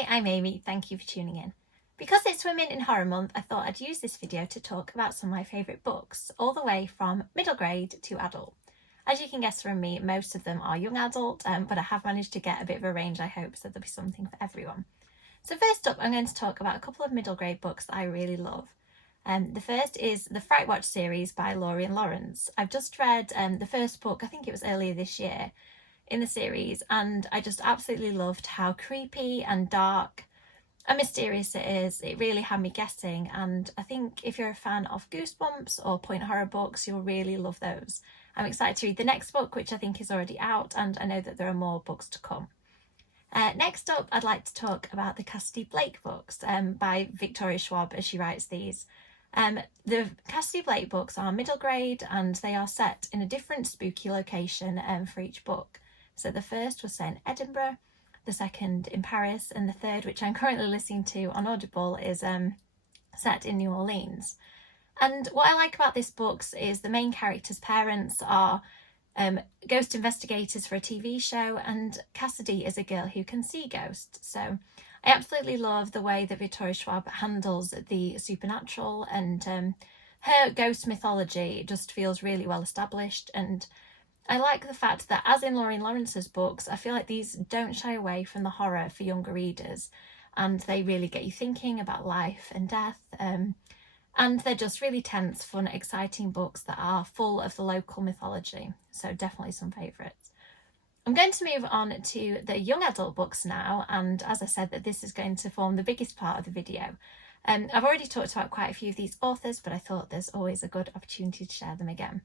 Hi, I'm Amy, thank you for tuning in. Because it's Women in Horror Month, I thought I'd use this video to talk about some of my favourite books, all the way from middle grade to adult. As you can guess from me, most of them are young adult, but I have managed to get a bit of a range, I hope, so there'll be something for everyone. So first up, I'm going to talk about a couple of middle grade books that I really love. The first is the Fright Watch series by Laurie and Lawrence. I've just read the first book, I think it was earlier this year, in the series, and I just absolutely loved how creepy and dark and mysterious it is. It really had me guessing, and I think if you're a fan of Goosebumps or point horror books, you'll really love those. I'm excited to read the next book, which I think is already out, and I know that there are more books to come. Next up, I'd like to talk about the Cassidy Blake books by Victoria Schwab, as she writes these. The Cassidy Blake books are middle grade, and they are set in a different spooky location for each book. So the first was set in Edinburgh, the second in Paris, and the third, which I'm currently listening to on Audible, is set in New Orleans. And what I like about these books is the main characters' parents are ghost investigators for a TV show, and Cassidy is a girl who can see ghosts. So I absolutely love the way that Victoria Schwab handles the supernatural, and her ghost mythology just feels really well established. And I like the fact that, as in Laurie and Lawrence's books, I feel like these don't shy away from the horror for younger readers, and they really get you thinking about life and death, and they're just really tense, fun, exciting books that are full of the local mythology, so definitely some favourites. I'm going to move on to the young adult books now, and as I said, that this is going to form the biggest part of the video. I've already talked about quite a few of these authors, but I thought there's always a good opportunity to share them again.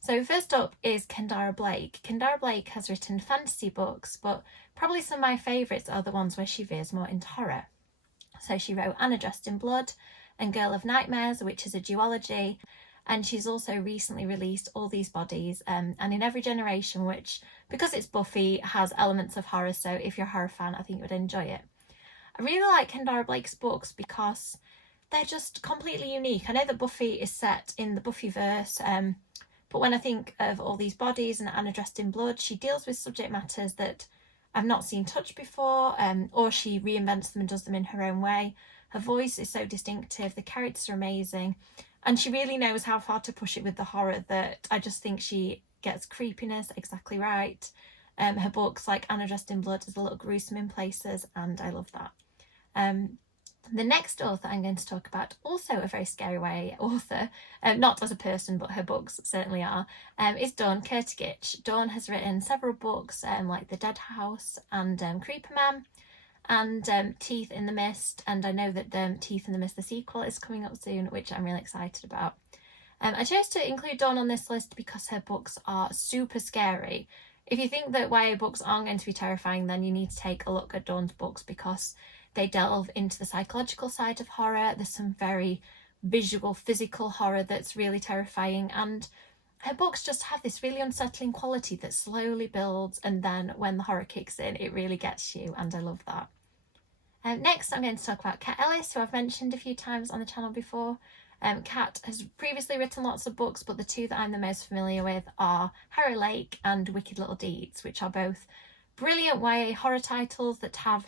So first up is Kendare Blake. Kendare Blake has written fantasy books, but probably some of my favourites are the ones where she veers more into horror. So she wrote Anna Dressed in Blood and Girl of Nightmares, which is a duology, and she's also recently released All These Bodies and In Every Generation, which, because it's Buffy, has elements of horror, so if you're a horror fan, I think you would enjoy it. I really like Kendare Blake's books because they're just completely unique. I know that Buffy is set in the Buffyverse, but when I think of All These Bodies and Anna Dressed in Blood, she deals with subject matters that I've not seen touched before, or she reinvents them and does them in her own way. Her voice is so distinctive, the characters are amazing, and she really knows how far to push it with the horror that I just think she gets creepiness exactly right. Her books, like Anna Dressed in Blood, is a little gruesome in places, and I love that. The next author I'm going to talk about, also a very scary way author, not as a person, but her books certainly are, is Dawn Kurtagich. Dawn has written several books like The Dead House and Creeper Man and Teeth in the Mist, and I know that Teeth in the Mist, the sequel, is coming up soon, which I'm really excited about. I chose to include Dawn on this list because her books are super scary. If you think that YA books aren't going to be terrifying, then you need to take a look at Dawn's books because they delve into the psychological side of horror. There's some very visual, physical horror that's really terrifying, and her books just have this really unsettling quality that slowly builds, and then when the horror kicks in, it really gets you, and I love that. Next, I'm going to talk about Kat Ellis, who I've mentioned a few times on the channel before. Kat has previously written lots of books, but the two that I'm the most familiar with are Harrow Lake and Wicked Little Deeds, which are both brilliant YA horror titles that have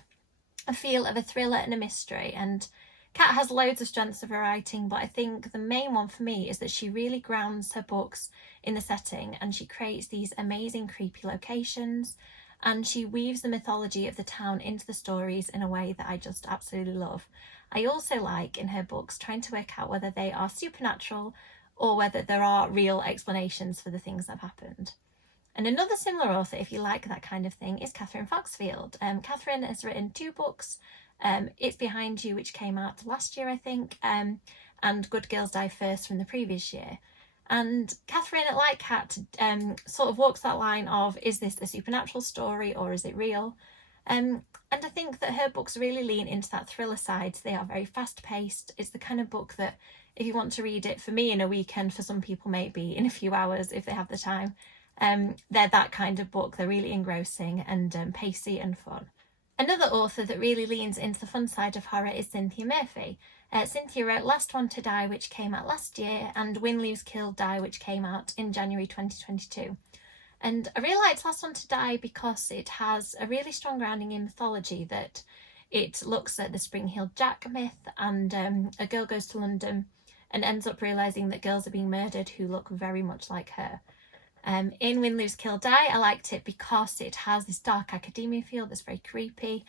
a feel of a thriller and a mystery. And Kat has loads of strengths of her writing, but I think the main one for me is that she really grounds her books in the setting, and she creates these amazing creepy locations, and she weaves the mythology of the town into the stories in a way that I just absolutely love. I also like in her books trying to work out whether they are supernatural or whether there are real explanations for the things that have happened. And another similar author, if you like that kind of thing, is Kathryn Foxfield. Kathryn has written two books, It's Behind You, which came out last year, I think, and Good Girls Die First from the previous year. And Kathryn, like Kat, sort of walks that line of, is this a supernatural story or is it real? And I think that her books really lean into that thriller side. They are very fast-paced. It's the kind of book that if you want to read it, for me in a weekend, for some people maybe in a few hours if they have the time, they're that kind of book. They're really engrossing and pacey and fun. Another author that really leans into the fun side of horror is Cynthia Murphy. Cynthia wrote Last One to Die, which came out last year, and Win, Lose, Kill, Die, which came out in January 2022. And I really liked Last One to Die because it has a really strong grounding in mythology that It looks at the Spring-Heeled Jack myth, and a girl goes to London and ends up realising that girls are being murdered who look very much like her. In Win, Lose, Kill, Die, I liked it because it has this dark academia feel that's very creepy.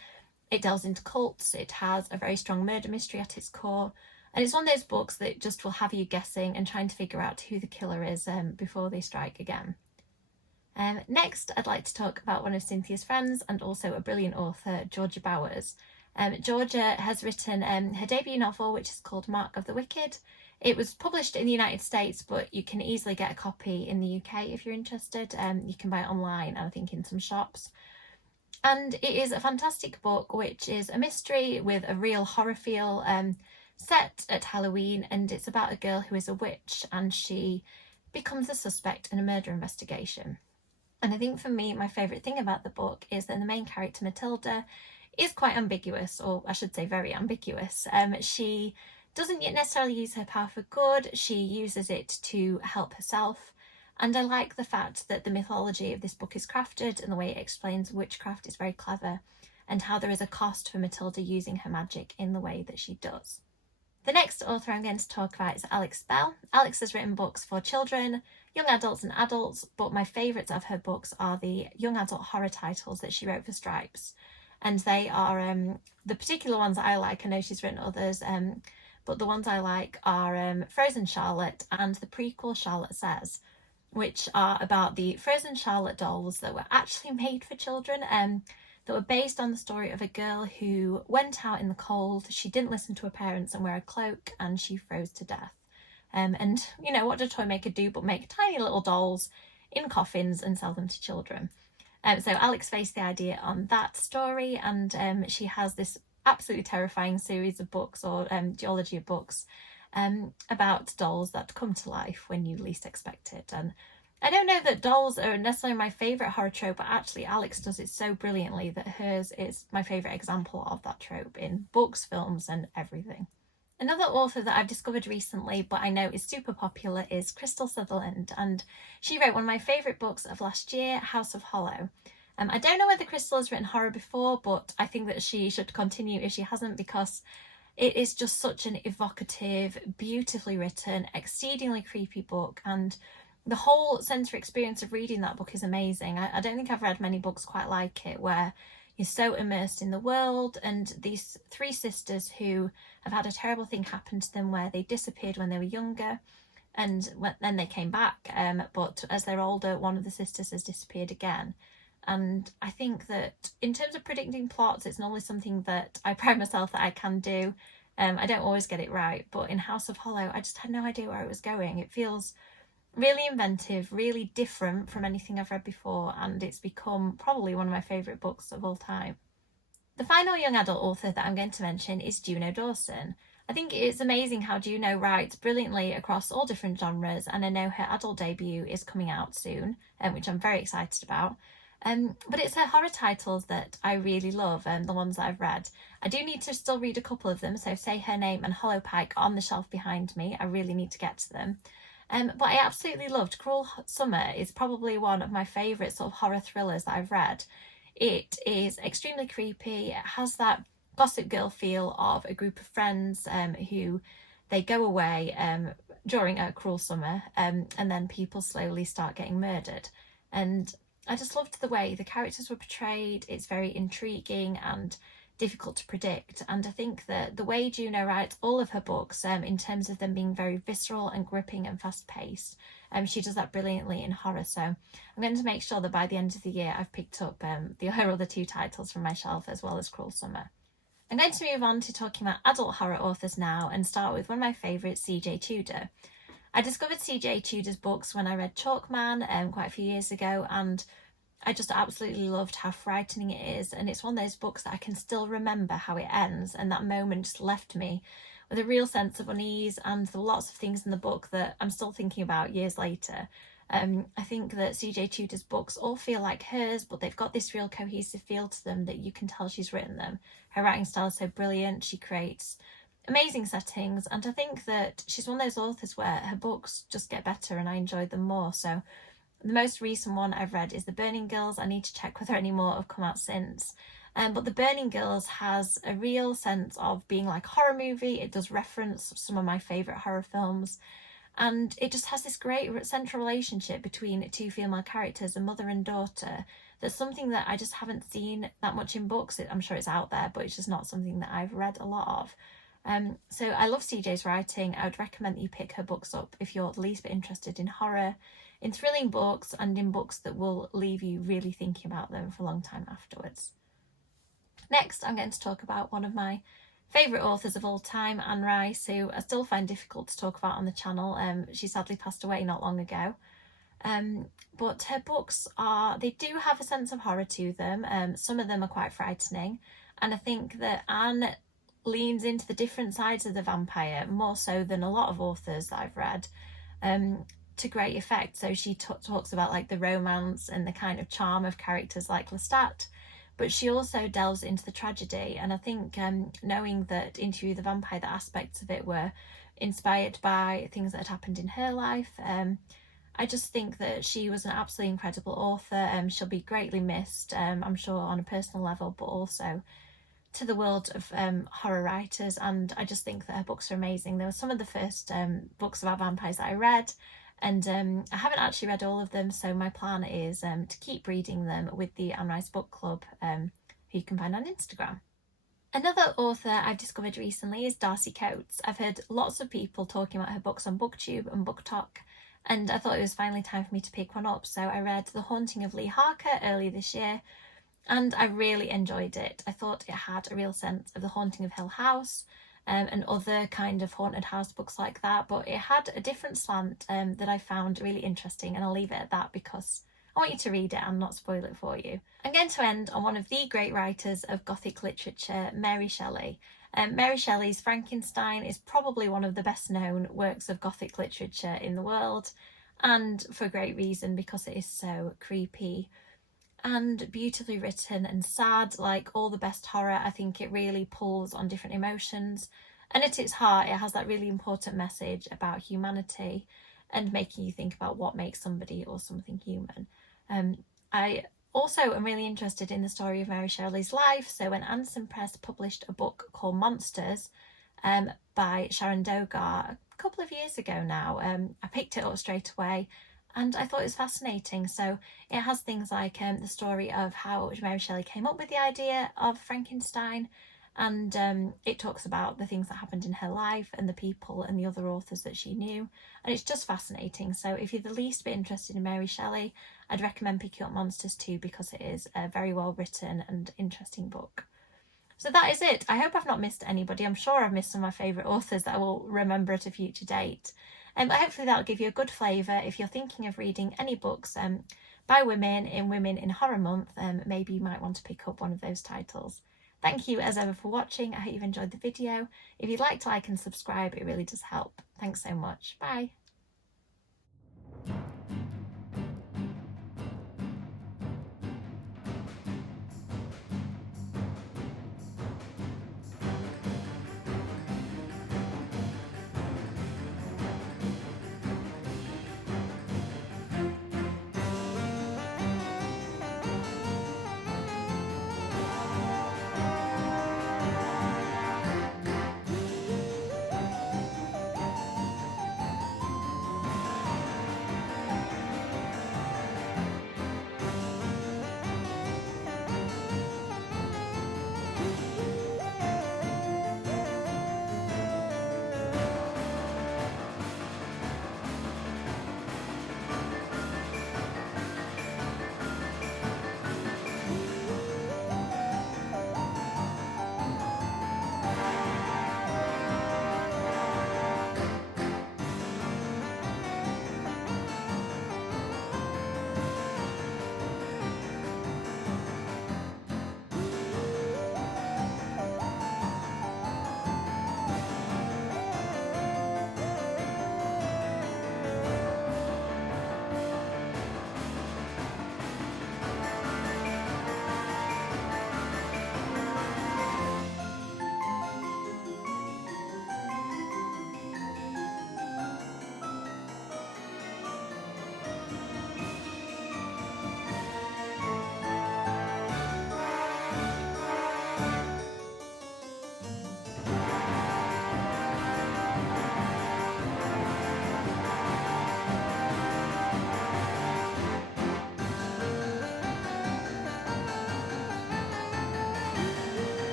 It delves into cults, it has a very strong murder mystery at its core, and it's one of those books that just will have you guessing and trying to figure out who the killer is before they strike again. Next, I'd like to talk about one of Cynthia's friends and also a brilliant author, Georgia Bowers. Georgia has written her debut novel, which is called Mark of the Wicked. It was published in the United States, but you can easily get a copy in the UK if you're interested. You can buy it online, and I think in some shops. And it is a fantastic book, which is a mystery with a real horror feel, set at Halloween, and it's about a girl who is a witch and she becomes a suspect in a murder investigation. And I think for me, my favourite thing about the book is that the main character, Matilda, is quite ambiguous, or I should say very ambiguous. She doesn't yet necessarily use her power for good, she uses it to help herself. And I like the fact that the mythology of this book is crafted and the way it explains witchcraft is very clever, and how there is a cost for Matilda using her magic in the way that she does. The next author I'm going to talk about is Alex Bell. Alex has written books for children, young adults and adults, but my favourites of her books are the young adult horror titles that she wrote for Stripes. And they are the particular ones that I like. I know she's written others, but the ones I like are Frozen Charlotte and the prequel Charlotte Says, which are about the Frozen Charlotte dolls that were actually made for children, that were based on the story of a girl who went out in the cold, she didn't listen to her parents and wear a cloak, and she froze to death. And, you know, what did toy maker do but make tiny little dolls in coffins and sell them to children? So Alex faced the idea on that story, and she has this absolutely terrifying series of books, or duology of books, about dolls that come to life when you least expect it. And I don't know that dolls are necessarily my favourite horror trope, but actually Alex does it so brilliantly that hers is my favourite example of that trope in books, films and everything. Another author that I've discovered recently, but I know is super popular, is Crystal Sutherland, and she wrote one of my favourite books of last year, House of Hollow. I don't know whether Crystal has written horror before, but I think that she should continue if she hasn't, because it is just such an evocative, beautifully written, exceedingly creepy book, and the whole sensory experience of reading that book is amazing. I don't think I've read many books quite like it, where you're so immersed in the world, and these three sisters who have had a terrible thing happen to them where they disappeared when they were younger, and then they came back, but as they're older, one of the sisters has disappeared again. And I think that in terms of predicting plots, it's normally something that I pride myself that I can do. I don't always get it right, but in House of Hollow, I just had no idea where it was going. It feels really inventive, really different from anything I've read before, and it's become probably one of my favourite books of all time. The final young adult author that I'm going to mention is Juno Dawson. I think it's amazing how Juno writes brilliantly across all different genres, and I know her adult debut is coming out soon, which I'm very excited about. But it's her horror titles that I really love, the ones that I've read. I do need to still read a couple of them, so Say Her Name and Hollow Pike on the shelf behind me. I really need to get to them. But I absolutely loved Cruel Summer. Is probably one of my favourite sort of horror thrillers that I've read. It is extremely creepy. It has that Gossip Girl feel of a group of friends who they go away during a cruel summer, and then people slowly start getting murdered. And I just loved the way the characters were portrayed. It's very intriguing and difficult to predict, and I think that the way Juno writes all of her books, in terms of them being very visceral and gripping and fast-paced, she does that brilliantly in horror. So I'm going to make sure that by the end of the year I've picked up her other two titles from my shelf, as well as Cruel Summer. I'm going to move on to talking about adult horror authors now, and start with one of my favourites, CJ Tudor. I discovered CJ Tudor's books when I read Chalkman quite a few years ago, and I just absolutely loved how frightening it is, and it's one of those books that I can still remember how it ends, and that moment just left me with a real sense of unease, and there were lots of things in the book that I'm still thinking about years later. I think that CJ Tudor's books all feel like hers, but they've got this real cohesive feel to them that you can tell she's written them. Her writing style is so brilliant, she creates amazing settings, and I think that she's one of those authors where her books just get better and I enjoy them more. So the most recent one I've read is The Burning Girls. I need to check whether any more have come out since. But The Burning Girls has a real sense of being like a horror movie. It does reference some of my favourite horror films, and it just has this great central relationship between two female characters, a mother and daughter. That's something that I just haven't seen that much in books. I'm sure it's out there, but it's just not something that I've read a lot of. So I love CJ's writing. I would recommend that you pick her books up if you're the least bit interested in horror, in thrilling books, and in books that will leave you really thinking about them for a long time afterwards. Next, I'm going to talk about one of my favourite authors of all time, Anne Rice, who I still find difficult to talk about on the channel. She sadly passed away not long ago. But her books they do have a sense of horror to them. Some of them are quite frightening. And I think that Anne leans into the different sides of the vampire more so than a lot of authors that I've read, to great effect. So she talks about like the romance and the kind of charm of characters like Lestat, but she also delves into the tragedy. And I think knowing that Interview with the Vampire, the aspects of it were inspired by things that had happened in her life, I just think that she was an absolutely incredible author. She'll be greatly missed, I'm sure, on a personal level, but also to the world of horror writers. And I just think that her books are amazing. They were some of the first books about vampires that I read, and I haven't actually read all of them, so my plan is to keep reading them with the Anne Rice Book Club, who you can find on Instagram. Another author I've discovered recently is Darcy Coates. I've heard lots of people talking about her books on BookTube and BookTok, and I thought it was finally time for me to pick one up. So I read The Haunting of Lee Harker earlier this year, and I really enjoyed it. I thought it had a real sense of The Haunting of Hill House, and other kind of haunted house books like that, but it had a different slant that I found really interesting, and I'll leave it at that because I want you to read it and not spoil it for you. I'm going to end on one of the great writers of Gothic literature, Mary Shelley. Mary Shelley's Frankenstein is probably one of the best known works of Gothic literature in the world, and for great reason, because it is so creepy and beautifully written and sad. Like all the best horror, I think it really pulls on different emotions, and at its heart it has that really important message about humanity and making you think about what makes somebody or something human. I also am really interested in the story of Mary Shelley's life. So when Anderson Press published a book called Monsters by Sharon Dogar a couple of years ago now, I picked it up straight away and I thought it was fascinating. So it has things like the story of how Mary Shelley came up with the idea of Frankenstein, and it talks about the things that happened in her life and the people and the other authors that she knew, and it's just fascinating. So if you're the least bit interested in Mary Shelley, I'd recommend picking up Monsters too, because it is a very well written and interesting book. So that is it. I hope I've not missed anybody. I'm sure I've missed some of my favourite authors that I will remember at a future date. But hopefully that'll give you a good flavour if you're thinking of reading any books by women in Horror Month. Maybe you might want to pick up one of those titles. Thank you as ever for watching. I hope you've enjoyed the video. If you'd like to like and subscribe, it really does help. Thanks so much. Bye.